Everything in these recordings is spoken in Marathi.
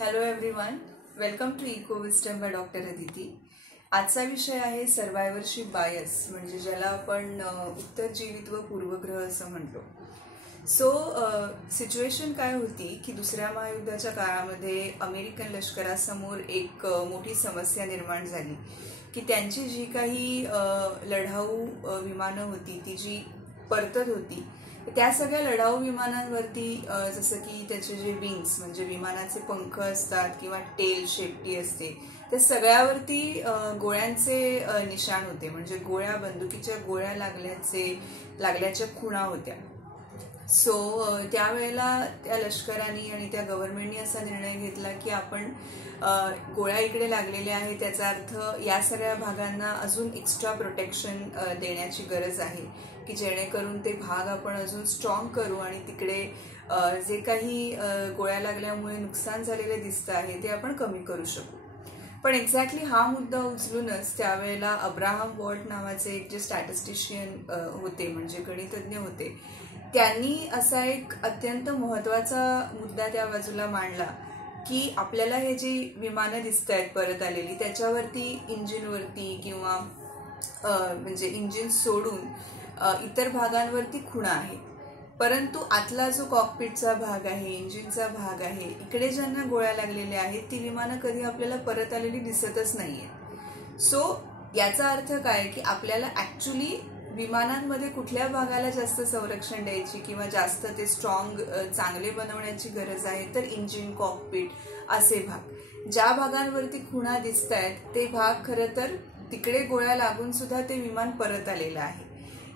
Hello everyone, welcome to eco wisdom by doctor Aditi. आजचा विषय आहे सर्वायव्हरशिप बायस, म्हणजे ज्याला आपण उत्तरजीवित्व पूर्वग्रह असं म्हणतो। सिच्युएशन काय होती की दुसऱ्या महायुद्धाच्या काळामध्ये अमेरिकन लष्करासमोर एक मोठी समस्या निर्माण झाली की त्यांची जी काही लढाऊ विमानं होती ती जी परतत होती त्या सगळ्या लढाऊ विमानांवरती जसं की त्याचे जे विंग्स म्हणजे विमानाचे पंख असतात किंवा टेल शेपटी असते त्या सगळ्यावरती गोळ्यांचे निशाण होते, म्हणजे बंदुकीच्या गोळ्या लागल्याच्या खुणा होत्या। त्यावेळेला त्या लष्कराने आणि त्या गव्हर्नमेंटने असा निर्णय घेतला की आपण गोळ्या इकडे लागलेल्या आहेत त्याचा अर्थ या सगळ्या भागांना अजून एक्स्ट्रा प्रोटेक्शन देण्याची गरज आहे की जेणेकरून ते भाग आपण अजून स्ट्रॉंग करू आणि तिकडे जे काही गोळ्या लागल्यामुळे नुकसान झालेले दिसतं आहे ते आपण कमी करू शकू। पण एक्झॅक्टली हा मुद्दा उचलूनच त्यावेळेला अब्राहम वॉल्ट नावाचे एक जे स्टॅटिस्टिशियन होते, म्हणजे गणितज्ञ होते, त्यांनी असा एक अत्यंत महत्वाचा मुद्दा त्या बाजूला मांडला की आपल्याला हे जी विमानं दिसत आहेत परत आलेली त्याच्यावरती इंजिनवरती किंवा म्हणजे इंजिन सोडून इतर भागांवरती खुणा आहे, परंतु आतला जो कॉकपिटचा भाग आहे, इंजिनचा भाग आहे, इकडे ज्यांना गोळ्या लागलेल्या आहेत ती विमानं कधी आपल्याला परत आलेली दिसतच नाहीये। याचा अर्थ काय की आपल्याला ऍक्च्युली विमानांमध्ये कुठल्या भागाला जास्त संरक्षण द्यायची किंवा जास्त ते स्ट्रॉंग चांगले बनवण्याची गरज आहे तर इंजिन, कॉकपिट असे भाग। ज्या भागांवरती खुणा दिसत आहेत ते भाग खरं तर तिकडे गोळ्या लागून सुद्धा ते विमान परत आलेलं आहे।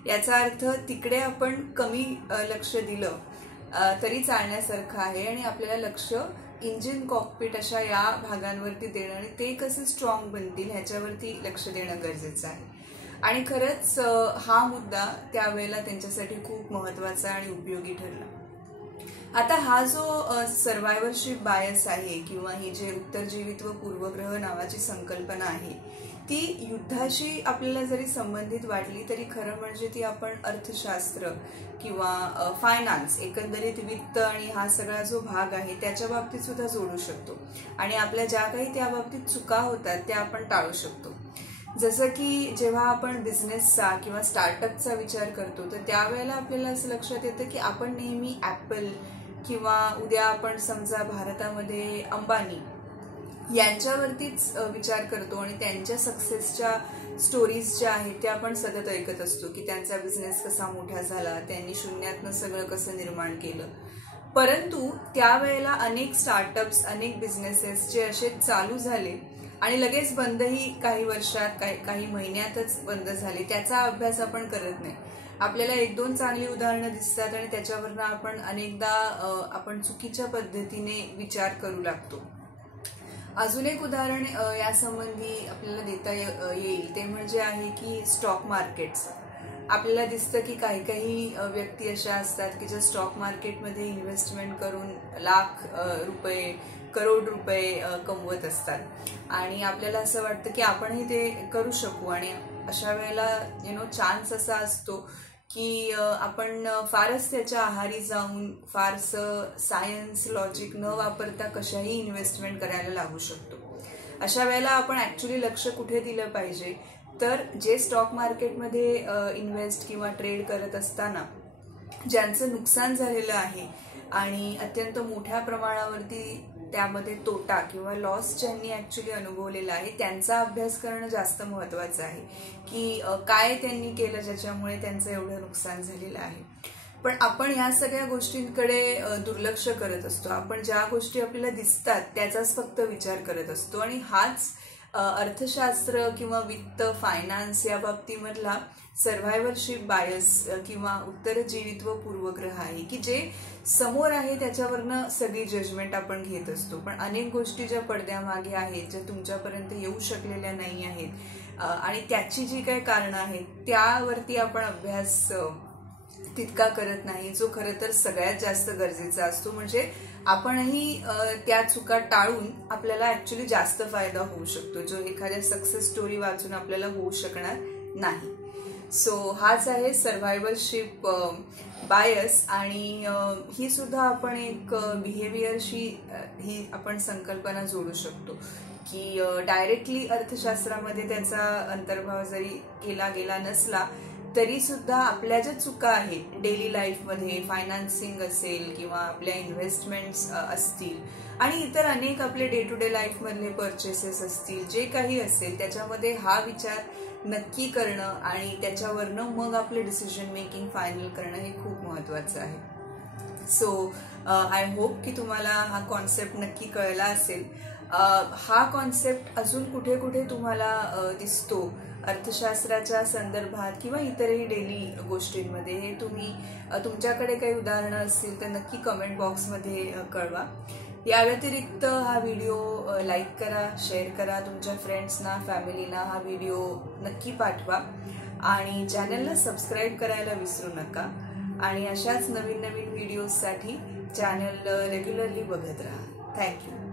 याचा अर्थ तिकडे आपण कमी लक्ष दिलं तरी चालण्यासारखं आहे आणि आपल्याला लक्ष इंजिन, कॉकपिट अशा या भागांवरती देणं आणि ते कसे स्ट्रॉंग बनतील ह्याच्यावरती लक्ष देणं गरजेचं आहे। आणि खरंच हा मुद्दा त्यावेळेला त्यांच्यासाठी खूप महत्वाचा आणि उपयोगी ठरला। आता हा जो सर्वायव्हरशिप बायस आहे किंवा ही जे उत्तरजीवित्व पूर्वग्रह नावाची संकल्पना आहे ती युद्धाशी आपल्याला जरी संबंधित वाटली तरी खरं म्हणजे ती आपण अर्थशास्त्र किंवा फायनान्स, एकंदरीत वित्त आणि हा सगळा जो भाग आहे त्याच्या बाबतीत सुद्धा जोडू शकतो आणि आपल्या ज्या काही त्या बाबतीत चुका होतात त्या आपण टाळू शकतो। जसं की जेव्हा आपण बिझनेसचा किंवा स्टार्टअपचा विचार करतो तर त्यावेळेला आपल्याला असं लक्षात येतं की आपण नेहमी ॲपल किंवा उद्या आपण समजा भारतामध्ये अंबानी यांच्यावरतीच विचार करतो आणि त्यांच्या सक्सेसच्या स्टोरीज ज्या आहेत त्या आपण सतत ऐकत असतो की त्यांचा बिझनेस कसा मोठा झाला, त्यांनी शून्यातनं सगळं कसं निर्माण केलं। परंतु त्यावेळेला अनेक स्टार्टअप्स, अनेक बिझनेसेस जे असे चालू झाले आणि लगेच बंदही काही वर्षात काही महिन्यातच बंद झाले, त्याचा अभ्यास आपण करत नाही। आपल्याला एक दोन चांगली उदाहरणं दिसतात आणि त्याच्यावरनं आपण अनेकदा आपण चुकीच्या पद्धतीने विचार करू लागतो। अजून एक उदाहरण यासंबंधी आपल्याला देता येईल ते म्हणजे आहे की स्टॉक मार्केट्स। आपल्याला दिसतं की काही व्यक्ती अशा असतात की ज्या स्टॉक मार्केटमध्ये इन्व्हेस्टमेंट करून लाख रुपये, करोड रुपये कमवत असतात आणि आपल्याला असं वाटतं की आपणही ते करू शकू आणि अशा वेळेला चान्स असा असतो की आपण फारच त्याच्या आहारी जाऊन फारसं सायन्स, लॉजिक न वापरता कशाही इन्व्हेस्टमेंट करायला लागू शकतो। अशा वेळेला आपण ऍक्च्युली लक्ष कुठे दिलं पाहिजे तर जे स्टॉक मार्केटमध्ये इन्व्हेस्ट किंवा ट्रेड करत असताना ज्यांचं नुकसान झालेलं आहे आणि अत्यंत मोठ्या प्रमाणावरती त्यामध्ये तोटा किंवा लॉस ज्यांनी ऍक्च्युली अनुभवलेला आहे त्यांचा अभ्यास करणं जास्त महत्वाचं आहे की काय त्यांनी केलं ज्याच्यामुळे त्यांचं एवढं नुकसान झालेलं आहे। पण आपण ह्या सगळ्या गोष्टींकडे दुर्लक्ष करत असतो, आपण ज्या गोष्टी आपल्याला दिसतात त्याचाच फक्त विचार करत असतो आणि हाच अर्थशास्त्र किंवा वित्त, फायनान्स या बाबतीमधला सर्व्हायव्हरशिप बायस किंवा उत्तरजीवित्व पूर्वग्रह आहे की जे समोर आहे त्याच्यावरनं सगळी जजमेंट आपण घेत असतो, पण अनेक गोष्टी ज्या पडद्यामागे आहेत, ज्या तुमच्यापर्यंत येऊ शकलेल्या नाही आहेत आणि त्याची जी काही कारणं आहेत त्यावरती आपण अभ्यास तितका करत नाही, जो खरं तर सगळ्यात जास्त गरजेचा असतो। म्हणजे आपणही त्या चुका टाळून आपल्याला ऍक्च्युली जास्त फायदा होऊ शकतो जो एखाद्या सक्सेस स्टोरी वाचून आपल्याला होऊ शकणार नाही। सो हाच आहे सर्व्हायव्हलशिप बायस, आणि ही सुद्धा आपण एक बिहेवियरशी ही आपण संकल्पना जोडू शकतो की डायरेक्टली अर्थशास्त्रामध्ये त्याचा अंतर्भाव जरी केला गेला नसला तरी सुद्धा आपल्या ज्या चुका आहेत डेली लाईफमध्ये, फायनान्सिंग असेल किंवा आपल्या इन्व्हेस्टमेंट्स असतील आणि इतर अनेक आपले डे टू डे लाईफमधले परचेसेस असतील, जे काही असेल त्याच्यामध्ये हा विचार नक्की करणं आणि त्याच्यावरनं मग आपले डिसिजन मेकिंग फायनल करणं हे खूप महत्वाचं आहे. सो आय होप की तुम्हाला हा कॉन्सेप्ट नक्की कळला असेल. हा कॉन्सेप्ट अजून कुठे कुठे तुम्हाला दिसतो अर्थशास्त्राच्या संदर्भात किंवा इतरही डेली गोष्टींमध्ये, हे तुम्ही तुमच्याकडे काही उदाहरणं असतील तर नक्की कमेंट बॉक्समध्ये कळवा. या व्यतिरिक्त हा व्हिडिओ लाईक करा, शेअर करा, तुमच्या फ्रेंड्सना, फॅमिलीला हा व्हिडिओ नक्की पाठवा आणि चॅनलला सबस्क्राईब करायला विसरू नका. आणि अशाच नवीन नवीन व्हिडिओजसाठी चॅनल रेग्युलरली बघत राहा. थँक्यू.